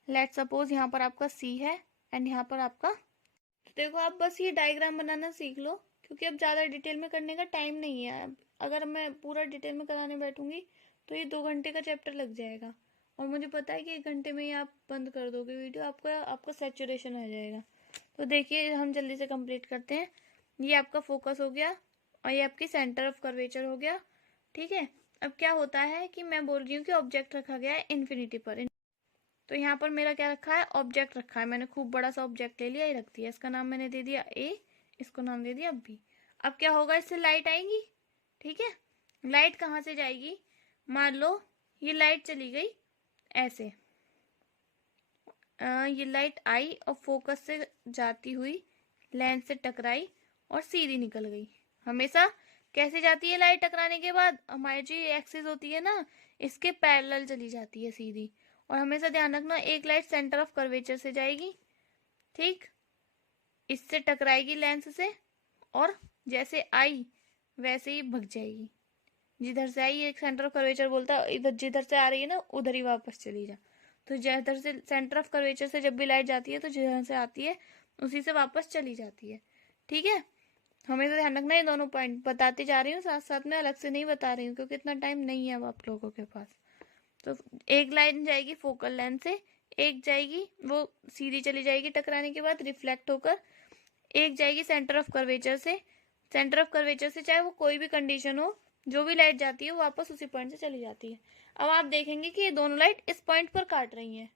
लेट सपोज यहाँ पर आपका C है एंड यहाँ पर आपका। तो देखो, आप बस ये डायग्राम बनाना सीख लो क्योंकि अब ज़्यादा डिटेल में करने का टाइम नहीं है। अगर मैं पूरा डिटेल में कराने बैठूंगी तो ये 2 घंटे का चैप्टर लग जाएगा और मुझे पता है कि 1 घंटे में ही आप बंद कर दोगे वीडियो, आपका सैचुरेशन आ जाएगा। तो देखिए, हम जल्दी से कंप्लीट करते हैं। ये आपका फोकस हो गया और ये आपकी सेंटर ऑफ कर्वेचर हो गया। ठीक है, अब क्या होता है कि मैं बोल रही हूँ कि ऑब्जेक्ट रखा गया है इन्फिनिटी पर। तो यहाँ पर मेरा क्या रखा है? ऑब्जेक्ट रखा है। मैंने खूब बड़ा सा ऑब्जेक्ट ले लिया, ही रख दिया। इसका नाम मैंने दे दिया A, इसको नाम दे दिया B। अब क्या होगा? इससे लाइट आएगी। ठीक है, लाइट कहाँ से जाएगी? मान लो ये लाइट चली गई ऐसे, ये लाइट आई और फोकस से जाती हुई लेंस से टकराई और सीधी निकल गई। हमेशा कैसे जाती है लाइट? टकराने के बाद हमारी जो एक्सिस होती है ना, इसके पैरेलल चली जाती है सीधी। और हमेशा ध्यान रखना, एक लाइट सेंटर ऑफ कर्वेचर से जाएगी, ठीक, इससे टकराएगी लेंस से और जैसे आई वैसे ही भग जाएगी। जिधर से आई एक सेंटर ऑफ कर्वेचर बोलता है, इधर जिधर से आ रही है ना उधर ही वापस चली जा। तो जिधर से सेंटर ऑफ कर्वेचर से जब भी लाइट जाती है तो जिधर से आती है उसी से वापस चली जाती है। ठीक है, हमें तो ध्यान रखना है। दोनों पॉइंट बताते जा रही हूँ साथ साथ में, अलग से नहीं बता रही हूँ क्योंकि इतना टाइम नहीं है अब आप लोगों के पास। तो एक लाइन जाएगी फोकल लेंथ से, एक जाएगी वो सीधी चली जाएगी टकराने के बाद रिफ्लेक्ट होकर, एक जाएगी सेंटर ऑफ कर्वेचर से। सेंटर ऑफ कर्वेचर से चाहे वो कोई भी कंडीशन हो, जो भी लाइट जाती है वो वापस उसी पॉइंट से चली जाती है। अब आप देखेंगे कि ये दोनों लाइट इस पॉइंट पर काट रही हैं,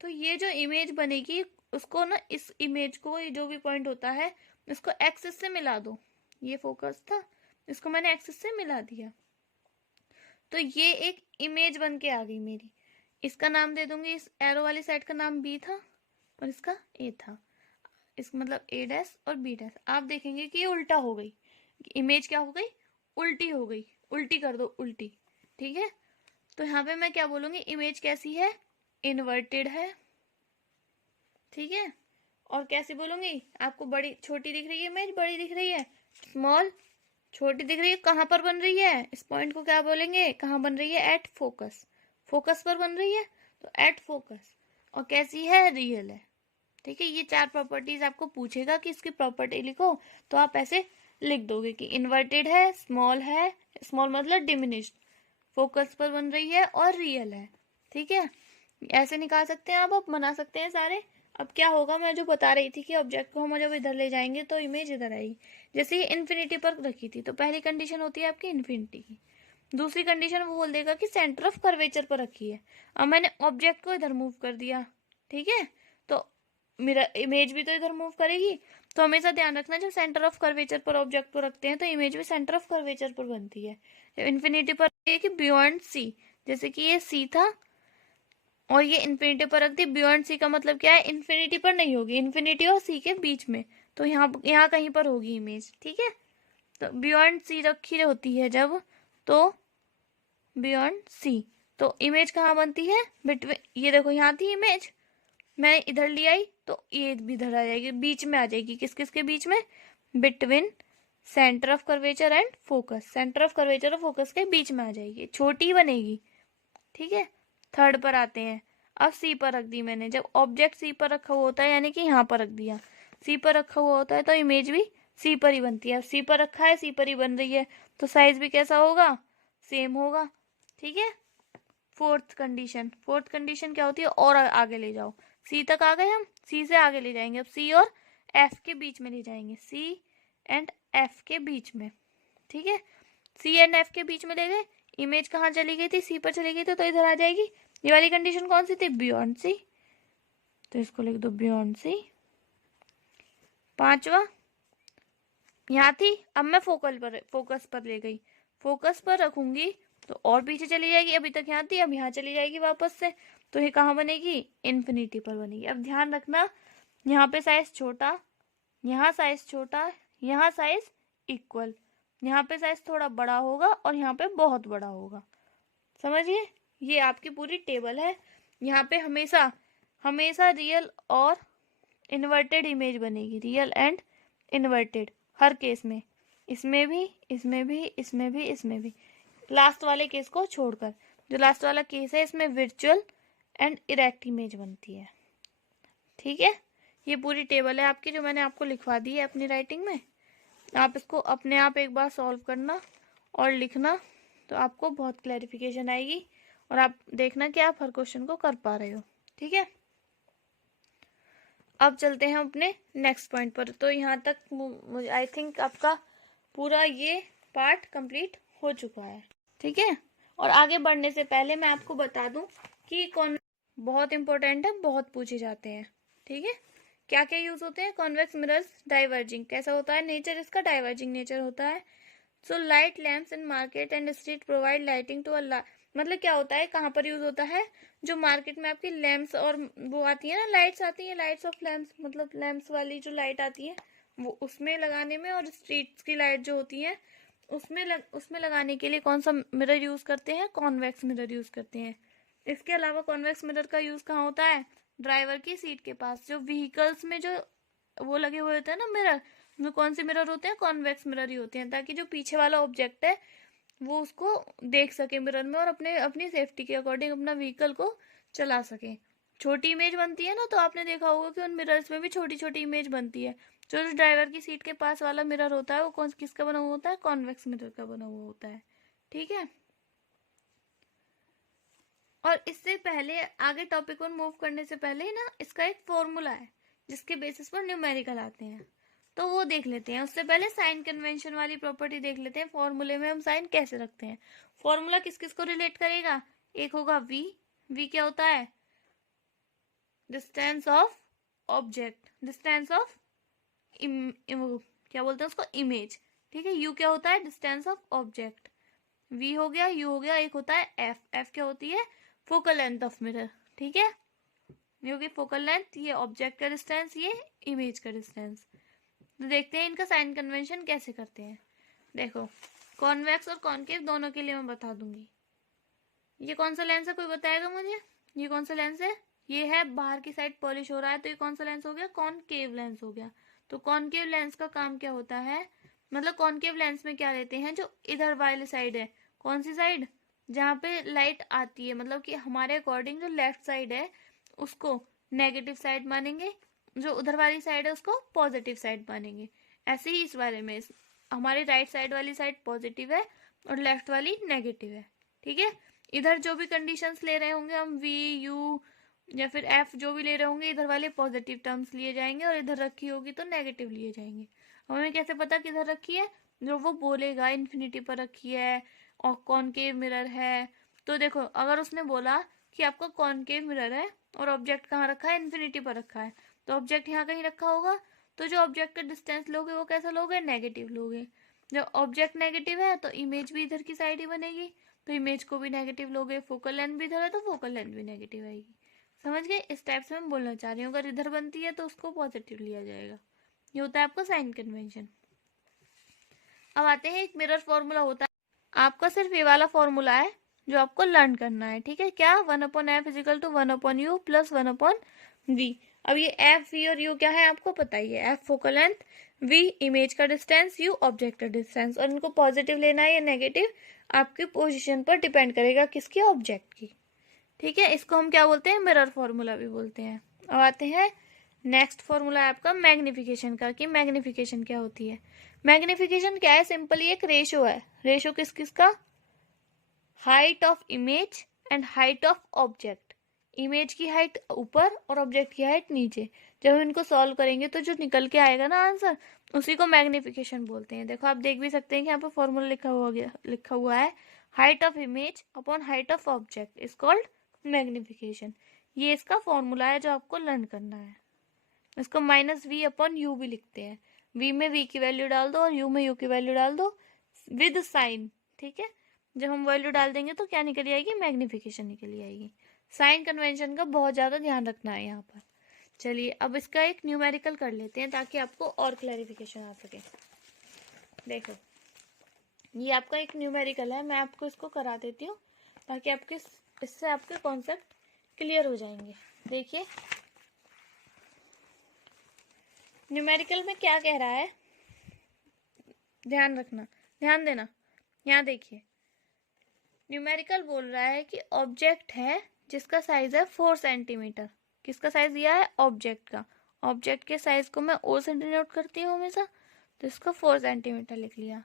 तो ये जो इमेज बनेगी उसको ना, इस इमेज को जो भी पॉइंट होता है इसको एक्सिस से मिला दो। ये फोकस था, इसको मैंने एक्सिस से मिला दिया, तो ये एक इमेज बन के आ गई मेरी। इसका नाम दे दूंगी, इस एरो वाली साइड का नाम बी था और इसका ए था, इसका मतलब ए डैश और बी डैश। आप देखेंगे कि ये उल्टा हो गई, इमेज क्या हो गई, उल्टी हो गई। उल्टी कर दो, उल्टी। ठीक है, तो यहाँ पे मैं क्या बोलूंगी, इमेज कैसी है, इन्वर्टेड है। ठीक है, और कैसी बोलूंगी, आपको बड़ी छोटी दिख रही है इमेज, बड़ी दिख रही है स्मॉल, छोटी दिख रही है, कहाँ पर बन रही है, इस पॉइंट को क्या बोलेंगे, कहाँ बन रही है, एट फोकस, फोकस पर बन रही है तो एट फोकस। और कैसी है, रियल है। ठीक है, ये 4 प्रॉपर्टीज आपको पूछेगा कि इसकी प्रॉपर्टी लिखो, तो आप ऐसे लिख दोगे कि इन्वर्टेड है, स्मॉल मतलब डिमिनिश्ड, फोकस पर बन रही है और रियल है। ठीक है, ऐसे निकाल सकते हैं आप बना सकते हैं सारे। अब क्या होगा, मैं जो बता रही थी कि ऑब्जेक्ट को हम जब इधर ले जाएंगे तो इमेज इधर आएगी। जैसे ये इन्फिनिटी पर रखी थी तो पहली कंडीशन होती है आपकी इन्फिनिटी की, दूसरी कंडीशन वो बोल देगा कि सेंटर ऑफ कर्वेचर पर रखी है। अब मैंने ऑब्जेक्ट को इधर मूव कर दिया, ठीक है, तो मेरा इमेज भी तो इधर मूव करेगी। तो हमेशा ध्यान रखना, जब सेंटर ऑफ कर्वेचर पर ऑब्जेक्ट को रखते हैं तो इमेज भी सेंटर ऑफ कर्वेचर पर बनती है। इन्फिनिटी पर कि बियॉन्ड सी, जैसे कि ये सी था और ये इन्फिनिटी पर रख दी, बियॉन्ड सी का मतलब क्या है, इन्फिनिटी पर नहीं होगी, इन्फिनिटी और सी के बीच में, तो यहाँ कहीं पर होगी इमेज। ठीक है, तो बियॉन्ड सी रखी होती है जब, तो बियॉन्ड सी, तो इमेज कहाँ बनती है, बिटवीन, ये देखो यहाँ थी इमेज, मैं इधर ले आई तो ये भी इधर आ जाएगी, बीच में आ जाएगी, किस किस के बीच में, between centre of curvature and focus, centre of curvature और फोकस के बीच में आ जाएगी, छोटी बनेगी। ठीक है, थर्ड पर आते हैं। अब सी पर रख दी मैंने, जब ऑब्जेक्ट सी पर रखा हुआ होता है यानी कि यहाँ पर रख दिया, सी पर रखा हुआ होता है तो इमेज भी सी पर ही बनती है। सी पर रखा है, सी पर ही बन रही है, तो साइज भी कैसा होगा, सेम होगा। ठीक है, फोर्थ कंडीशन क्या होती है, और आगे ले जाओ, सी तक आ गए हम, सी से आगे ले जाएंगे, अब सी और एफ के बीच में ले जाएंगे, सी एंड एफ के बीच में। ठीक है, सी एंड एफ के बीच में ले गए, इमेज कहाँ चली गई थी, सी पर चली गई थी, तो इधर आ जाएगी। ये वाली कंडीशन कौन सी थी, बियॉन्ड सी, तो इसको लिख दो बियॉन्ड सी। पांचवा यहाँ थी, अब मैं फोकस पर ले गई, फोकस पर रखूंगी तो और पीछे चली जाएगी, अभी तक यहाँ थी अब यहाँ चली जाएगी वापस से, तो ये कहाँ बनेगी, इन्फिनिटी पर बनेगी। अब ध्यान रखना, यहाँ पे साइज छोटा, यहाँ साइज छोटा, यहाँ साइज इक्वल, यहाँ पे साइज थोड़ा बड़ा होगा और यहाँ पे बहुत बड़ा होगा। समझिए, ये आपकी पूरी टेबल है। यहाँ पे हमेशा रियल और इन्वर्टेड इमेज बनेगी, real and inverted her case में, इसमें भी, इसमें भी, इसमें भी, इसमें भी, लास्ट वाले केस को छोड़कर। जो लास्ट वाला केस है इसमें वर्चुअल एंड इरेक्ट इमेज बनती है। ठीक है, ये पूरी टेबल है आपकी जो मैंने आपको लिखवा दी है अपनी राइटिंग में। आप इसको अपने आप एक बार सॉल्व करना और लिखना, तो आपको बहुत क्लैरिफिकेशन आएगी और आप देखना कि आप हर क्वेश्चन को कर पा रहे हो। ठीक है, अब चलते हैं अपने नेक्स्ट पॉइंट पर। तो यहाँ तक मुझे आई थिंक आपका पूरा ये पार्ट कंप्लीट हो चुका है। ठीक है, और आगे बढ़ने से पहले मैं आपको बता दूं कि कौन बहुत इंपॉर्टेंट है, बहुत पूछे जाते हैं। ठीक है, क्या क्या यूज होते हैं, कॉन्वेक्स मिरर्स, डाइवर्जिंग, कैसा होता है नेचर इसका, डाइवर्जिंग नेचर होता है। So light lamps in market and street provide lighting to a, मतलब क्या होता है, कहाँ पर यूज होता है, जो मार्केट में आपकी लैम्प्स और वो आती है ना, लाइट्स आती है, लाइट्स ऑफ लैम्प्स, मतलब लैम्प्स वाली जो लाइट आती है वो उसमें लगाने में, और स्ट्रीट्स की लाइट जो होती है उसमें लगाने के लिए कौन सा मिरर यूज करते हैं, कॉन्वेक्स मिरर यूज करते हैं। इसके अलावा कॉन्वेक्स मिरर का यूज कहाँ होता है, ड्राइवर की सीट के पास, जो व्हीकल्स में जो वो लगे हुए होते हैं ना मिरर, में कौन से मिरर होते हैं, कॉन्वेक्स मिरर ही होते हैं, ताकि जो पीछे वाला ऑब्जेक्ट है वो उसको देख सके मिरर में और अपनी सेफ्टी के अकॉर्डिंग अपना व्हीकल को चला सके। छोटी इमेज बनती है ना, तो आपने देखा होगा कि उन मिरर्स में भी छोटी छोटी इमेज बनती है। जो ड्राइवर की सीट के पास वाला मिरर होता है वो किसका बना हुआ होता है, कॉन्वेक्स मिरर का बना हुआ होता है। ठीक है, और इससे पहले आगे टॉपिक पर मूव करने से पहले ना इसका एक फॉर्मूला है जिसके बेसिस पर न्यूमेरिकल आते हैं, तो वो देख लेते हैं। उससे पहले साइन कन्वेंशन वाली प्रॉपर्टी देख लेते हैं, फॉर्मूले में हम साइन कैसे रखते हैं। फॉर्मूला किस किस को रिलेट करेगा, एक होगा वी, वी क्या होता है, distance of object, distance of क्या बोलते हैं उसको, इमेज। ठीक है, यू क्या होता है, डिस्टेंस ऑफ ऑब्जेक्ट, वी हो गया, यू हो गया, एक होता है एफ, एफ क्या होती है, फोकल लेंथ ऑफ मिरर। ठीक है, ये होगी फोकल लेंथ, ये ऑब्जेक्ट का डिस्टेंस, ये इमेज का डिस्टेंस। तो देखते हैं इनका साइन कन्वेंशन कैसे करते हैं। देखो, कॉन्वेक्स और कॉनकेव दोनों के लिए मैं बता दूंगी। ये कौन सा लेंस है, कोई बताएगा मुझे, ये कौन सा लेंस है, ये है बाहर की साइड पॉलिश हो रहा है, तो ये कौन सा लेंस हो गया, कॉनकेव लेंस हो गया। तो कॉनकेव लेंस का काम क्या होता है, मतलब कॉनकेव लेंस में क्या लेते हैं, जो इधर वाली साइड है, कौन सी साइड, जहाँ पे लाइट आती है, मतलब कि हमारे अकॉर्डिंग जो लेफ्ट साइड है उसको नेगेटिव साइड मानेंगे, जो उधर वाली साइड है उसको पॉजिटिव साइड मानेंगे। ऐसे ही इस वाले में हमारी राइट साइड वाली साइड पॉजिटिव है और लेफ्ट वाली नेगेटिव है। ठीक है, इधर जो भी कंडीशंस ले रहे होंगे हम, वी, यू या फिर एफ जो भी ले रहे होंगे, इधर वाले पॉजिटिव टर्म्स लिए जाएंगे और इधर रखी होगी तो नेगेटिव लिए जाएंगे। हमें कैसे पता किधर रखी है, जो वो बोलेगा इन्फिनिटी पर रखी है और कॉनकेव मिरर है। तो देखो, अगर उसने बोला कि आपका कॉनकेव मिरर है और ऑब्जेक्ट कहाँ रखा है, इन्फिनिटी पर रखा है, तो ऑब्जेक्ट यहाँ कहीं रखा होगा, तो जो ऑब्जेक्ट का डिस्टेंस लोगे वो कैसा लोगे, नेगेटिव लोगे। जब ऑब्जेक्ट नेगेटिव है तो इमेज भी इधर की साइड ही बनेगी, तो इमेज को भी नेगेटिव लोगे। फोकल लेंथ भी इधर है तो फोकल लेंथ भी नेगेटिव आएगी। समझ गए, इस टाइप से मैं बोलना चाह रही हूँ। अगर इधर बनती है तो उसको पॉजिटिव लिया जाएगा। ये होता है आपका साइन कन्वेंशन। अब आते हैं, एक मिरर फॉर्मूला होता है, आपका सिर्फ ये वाला फॉर्मूला है जो आपको लर्न करना है। ठीक है, क्या, 1/f is equal to 1/u plus 1/v। अब ये एफ, वी और यू क्या है आपको पता ही है, F focal length, V image का डिस्टेंस, यू ऑब्जेक्ट का डिस्टेंस, और इनको पॉजिटिव लेना है या नेगेटिव आपकी पोजीशन पर डिपेंड करेगा, किसकी, ऑब्जेक्ट की। ठीक है, इसको हम क्या बोलते हैं, मिरर फॉर्मूला भी बोलते हैं। अब आते हैं नेक्स्ट फॉर्मूला है आपका मैग्निफिकेशन का, कि मैग्निफिकेशन क्या होती है। मैग्निफिकेशन क्या है, सिंपली एक रेशो है। रेशो किस किस का, height of image and height of object. Image की हाइट ऊपर और ऑब्जेक्ट की हाइट नीचे। जब हम इनको सॉल्व करेंगे तो जो निकल के आएगा ना आंसर, उसी को मैग्निफिकेशन बोलते हैं। देखो, आप देख भी सकते हैं कि यहाँ पर फॉर्मूला लिखा हुआ है, height of image upon height of object is called magnification. ये इसका फॉर्मूला है जो आपको लर्न करना है। इसको -v/u भी लिखते हैं। v में v की वैल्यू डाल दो और u में u की वैल्यू डाल दो विद साइन। ठीक है, जब हम वैल्यू डाल देंगे तो क्या निकल आएगी, मैग्निफिकेशन निकल आएगी। साइन कन्वेंशन का बहुत ज्यादा ध्यान रखना है यहाँ पर। चलिए, अब इसका एक न्यूमेरिकल कर लेते हैं ताकि आपको और क्लैरिफिकेशन आ सके। देखो, ये आपका एक न्यूमेरिकल है, मैं आपको इसको करा देती हूँ ताकि इससे आपके कॉन्सेप्ट क्लियर हो जाएंगे। देखिए, न्यूमेरिकल में क्या कह रहा है, ध्यान रखना, ध्यान देना। यहाँ देखिए, न्यूमेरिकल बोल रहा है कि ऑब्जेक्ट है जिसका साइज है 4 सेंटीमीटर। किसका साइज दिया है, ऑब्जेक्ट का। ऑब्जेक्ट के साइज को मैं ओ से डिनोट करती हूँ हमेशा, तो इसको 4 सेंटीमीटर लिख लिया।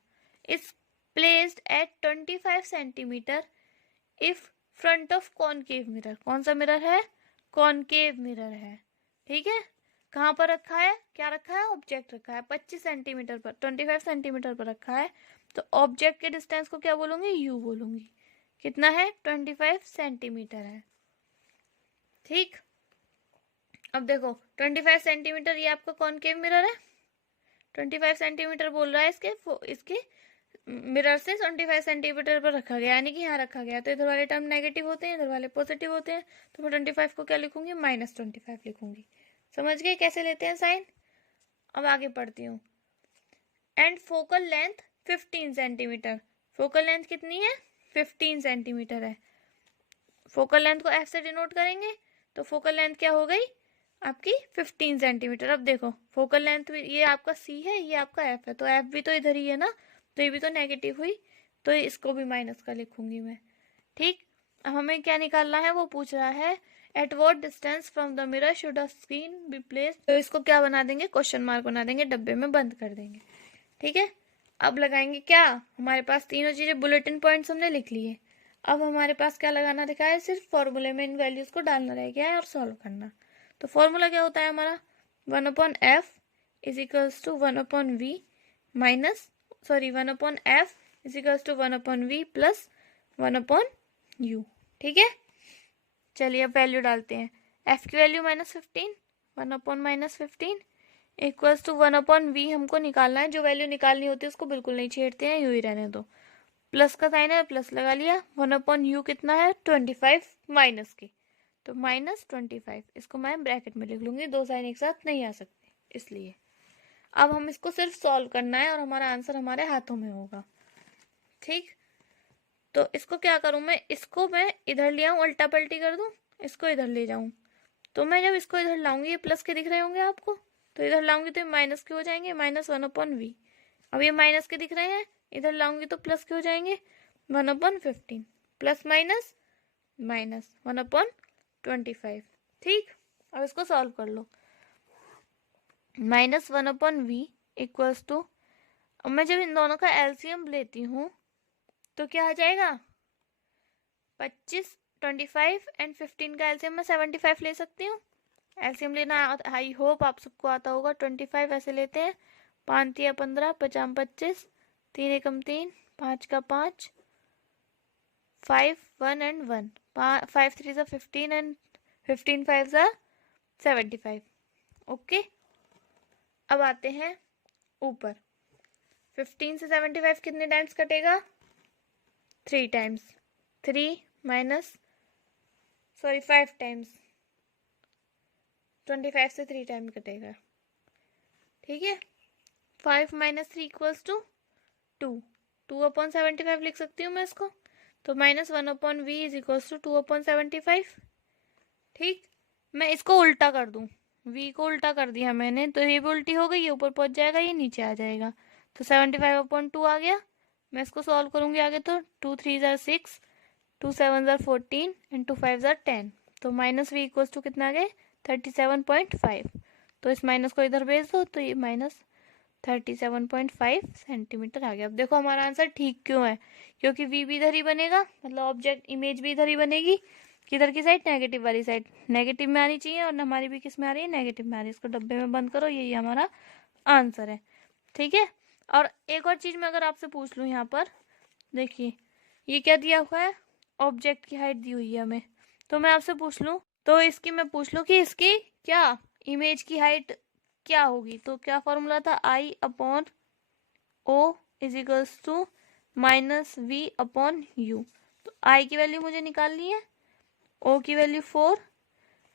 Is placed at 25 centimetre if front of concave mirror. कौन सा मिरर है, कॉनकेव मिरर है। ठीक है, कहाँ पर रखा है, क्या रखा है, ऑब्जेक्ट रखा है 25 सेंटीमीटर पर, 25 सेंटीमीटर पर रखा है, तो ऑब्जेक्ट के डिस्टेंस को क्या बोलूंगी, यू बोलूंगी। कितना है, 25 सेंटीमीटर है। ठीक, अब देखो 25 सेंटीमीटर ये आपका कॉनकेव मिरर है, 25 सेंटीमीटर बोल रहा है इसके मिरर से 25 सेंटीमीटर पर रखा गया, यानी कि यहाँ रखा गया। तो इधर वाले टर्म नेगेटिव होते हैं, इधर वाले पॉजिटिव होते हैं, तो मैं 25 को क्या लिखूंगी, -25 लिखूंगी। समझ गए कैसे लेते हैं साइन। अब आगे पढ़ती हूँ। And focal length 15 centimetre. Focal length कितनी है, 15 सेंटीमीटर है। फोकल लेंथ को एफ से डिनोट करेंगे, तो फोकल लेंथ क्या हो गई, आपकी 15 सेंटीमीटर। अब देखो फोकल लेंथ ये आपका सी है, ये आपका एफ है, तो एफ भी तो इधर ही है ना, तो ये भी तो नेगेटिव हुई, तो इसको भी माइनस का लिखूंगी मैं। ठीक, अब हमें क्या निकालना है, वो पूछ रहा है at what distance from the mirror should a screen be placed. तो इसको क्या बना देंगे, क्वेश्चन मार्क बना देंगे, डब्बे में बंद कर देंगे। ठीक है, अब लगाएंगे क्या, हमारे पास तीनों चीजें बुलेटिन पॉइंट्स हमने लिख लिए। अब हमारे पास क्या लगाना दिखा है, सिर्फ फॉर्मूले में इन वैल्यूज को डालना रह गया है और सॉल्व करना। तो फॉर्मूला क्या होता है हमारा, 1/f is equals to 1/v minus 1/f is equals to 1/v plus 1/u। ठीक है, चलिए अब वैल्यू डालते हैं। f की वैल्यू -15, 1/-15 इक्वल्स टू 1/v हमको निकालना है। जो वैल्यू निकालनी होती है उसको बिल्कुल नहीं छेड़ते हैं, यूं ही रहने दो। प्लस का साइन है, प्लस लगा लिया। 1/u कितना है, 25 माइनस की, तो -25। इसको मैं ब्रैकेट में लिख लूंगी, दो साइन एक साथ नहीं आ सकते इसलिए। अब हम इसको सिर्फ सॉल्व करना है और हमारा आंसर हमारे हाथों में होगा। ठीक, तो इसको क्या करूं इसको मैं इधर ले आऊं, उल्टा पलटी कर दूं, इसको इधर ले जाऊं। तो मैं जब इसको इधर लाऊंगी, ये प्लस के दिख रहे होंगे आपको, तो इधर लाऊंगी तो ये माइनस के हो जाएंगे, -1/v। अब ये माइनस के दिख रहे हैं, इधर लाऊंगी तो प्लस के हो जाएंगे, 1/15 प्लस माइनस माइनस 1/25। ठीक, अब इसको सॉल्व कर लो। -1/v इक्वल्स टू, अब मैं जब इन दोनों का एलसीएम लेती हूँ तो क्या आ जाएगा, 25, 25 एंड 15 का एलसीएम मैं 75 ले सकती हूँ। एलसीएम लेना आई होप आप सबको आता होगा। 25 ऐसे लेते हैं, 5 या 15, 50 25, 3 एकम 3, 5 का 5, 5 1 एंड 1, 5 3 सा 15 एंड 15 5 सा 75। ओके, अब आते हैं ऊपर। 15 से 75 कितने टाइम्स कटेगा, 3 टाइम्स, 3 5 टाइम्स, 25 से 3 टाइम कटेगा। ठीक है, 5 - 3 इक्वल्स टू 2, 2/75 लिख सकती हूँ मैं इसको, तो -1/v इज इक्वल्स टू 2/75। ठीक, मैं इसको उल्टा कर दूं, v को उल्टा कर दिया मैंने, तो ये भी उल्टी हो गई, ये ऊपर पहुंच जाएगा, ये नीचे आ जाएगा, तो 75/2 आ गया। मैं इसको सॉल्व करूंगी आगे, तो 2 3 ज़ा 6, 2 7 ज़ा 14 एंड 2 5 ज़ा 10, तो -v इक्वल्स टू कितना आ गए, 37.5। तो इस माइनस को इधर भेज दो, तो ये -37.5 सेंटीमीटर आ गया। अब देखो हमारा आंसर ठीक क्यों है, क्योंकि v भी इधर ही बनेगा, मतलब ऑब्जेक्ट इमेज भी इधर ही बनेगी, किधर की साइड, नेगेटिव वाली साइड, नेगेटिव में आनी चाहिए, और हमारी भी किस में आ रही है, नेगेटिव में आ रही है। इसको डब्बे में बंद करो, यही हमारा आंसर है। ठीक है, और एक और चीज मैं अगर आपसे पूछ लूँ, यहाँ पर देखिए ये क्या दिया हुआ है, ऑब्जेक्ट की हाइट दी हुई है हमें, तो मैं आपसे पूछ लूँ, तो इसकी मैं पूछ लूँ कि इसकी क्या इमेज की हाइट क्या होगी, तो क्या फॉर्मूला था, I/O is equals to -v/u। तो I की वैल्यू मुझे निकालनी है, O की वैल्यू 4,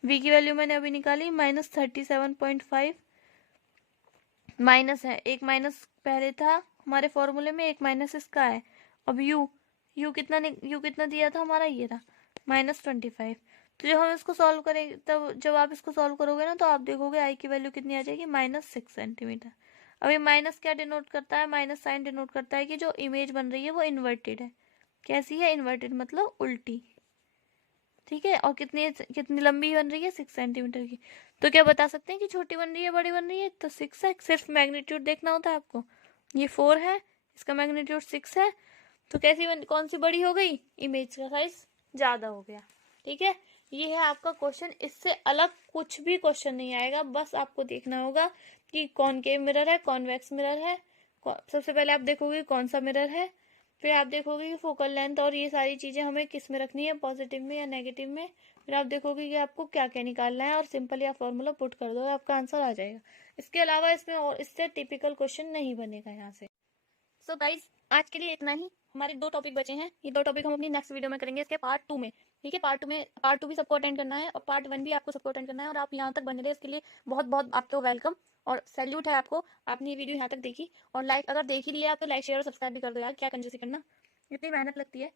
V की वैल्यू मैंने अभी निकाली -37.5, माइनस है, एक माइनस पहले था हमारे फॉर्मूले में, एक माइनस इसका है। अब u कितना दिया था हमारा, ये था -25। तो जब हम इसको सॉल्व करेंगे, तब जब आप इसको सॉल्व करोगे ना, तो आप देखोगे आई की वैल्यू कितनी आ जाएगी, -6 सेंटीमीटर। अब ये माइनस क्या डिनोट करता है, माइनस साइन डिनोट करता है कि जो इमेज बन रही है वो इन्वर्टेड है। कैसी है, इन्वर्टेड मतलब उल्टी। ठीक है, और कितनी लंबी बन रही है, 6 सेंटीमीटर की। तो क्या बता सकते हैं कि छोटी बन रही है, बड़ी बन रही है, तो 6 है। सिर्फ मैग्नीट्यूड देखना होता है आपको, ये 4 है, इसका मैग्नीट्यूड 6 है, तो कौन सी बड़ी हो गई, इमेज का साइज ज्यादा हो गया। ठीक है, ये है आपका क्वेश्चन, इससे अलग कुछ भी क्वेश्चन नहीं आएगा, बस आपको देखना होगा कि कॉनकेव मिरर है, कॉन्वेक्स मिरर है। सबसे पहले आप देखोगे कौन सा मिरर है, फिर आप देखोगे कि फोकल लेंथ और ये सारी चीजें हमें किस में रखनी है, पॉजिटिव में या नेगेटिव में। फिर आप देखोगे कि आपको क्या क्या निकालना है, और सिंपली आप फॉर्मूला पुट कर दो, आपका आंसर आ जाएगा। इसके अलावा इसमें और इससे टिपिकल क्वेश्चन नहीं बनेगा यहाँ से। सो गाइज, आज के लिए इतना ही। हमारे 2 टॉपिक बचे हैं, ये 2 टॉपिक हम अपनी नेक्स्ट वीडियो में करेंगे, इसके पार्ट 2 में। ठीक है, पार्ट 2 भी सबको अटेंड करना है, और पार्ट 1 भी आपको सबको अटेंड करना है, और आप यहाँ तक बने रहे, इसके लिए बहुत बहुत आपको वेलकम और सैल्यूट है आपको, आपने ये वीडियो यहाँ तक देखी। और लाइक अगर देख ही लिया तो लाइक शेयर और सब्सक्राइब भी कर दो यार, क्या कंजूसी करना, इतनी मेहनत लगती है।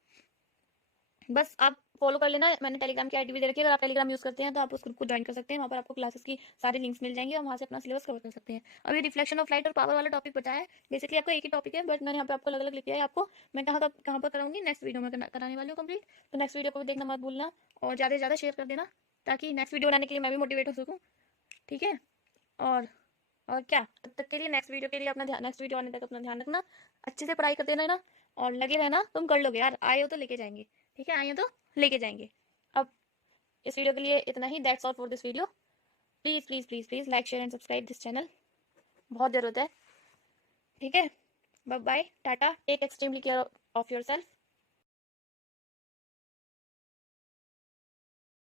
बस आप फॉलो कर लेना। मैंने टेलीग्राम की आईडी भी दे रखी है, अगर आप टेलीग्राम यूज करते हैं तो आप उस ग्रुप को ज्वाइन कर सकते हैं। वहाँ पर आपको क्लासेस की सारी लिंक्स मिल जाएंगी और वहाँ से अपना सिलेबस कवर कर सकते हैं। अभी रिफ्लेक्शन ऑफ लाइट और पावर वाला टॉपिक बचा है। बेसिकली आपका एक ही टॉपिक है, बट मैंने यहाँ पे आपको अलग अलग लिख दिया है। आपको मैं कहाँ पर कराऊंगी, नेक्स्ट वीडियो में कराने वाली हूँ कंप्लीट। तो नेक्स्ट वीडियो को भी देखना मत भूलना और ज़्यादा से ज़्यादा शेयर कर देना, ताकि नेक्स्ट वीडियो बनाने के लिए मैं भी मोटिवेट हो सकूँ। ठीक है। और और क्या, तब तक के लिए नेक्स्ट वीडियो आने तक अपना ध्यान रखना, अच्छे से पढ़ाई करते रहना और लगे रहना। तुम कर लोगे यार, आए हो तो लेके जाएंगे। ठीक है, आए हो तो लेके जाएंगे। अब इस वीडियो के लिए इतना ही। That's all for this video. Please please please please like share and subscribe this channel, बहुत जरूरत है। ठीक है, bye bye, tata, take extremely care of your self.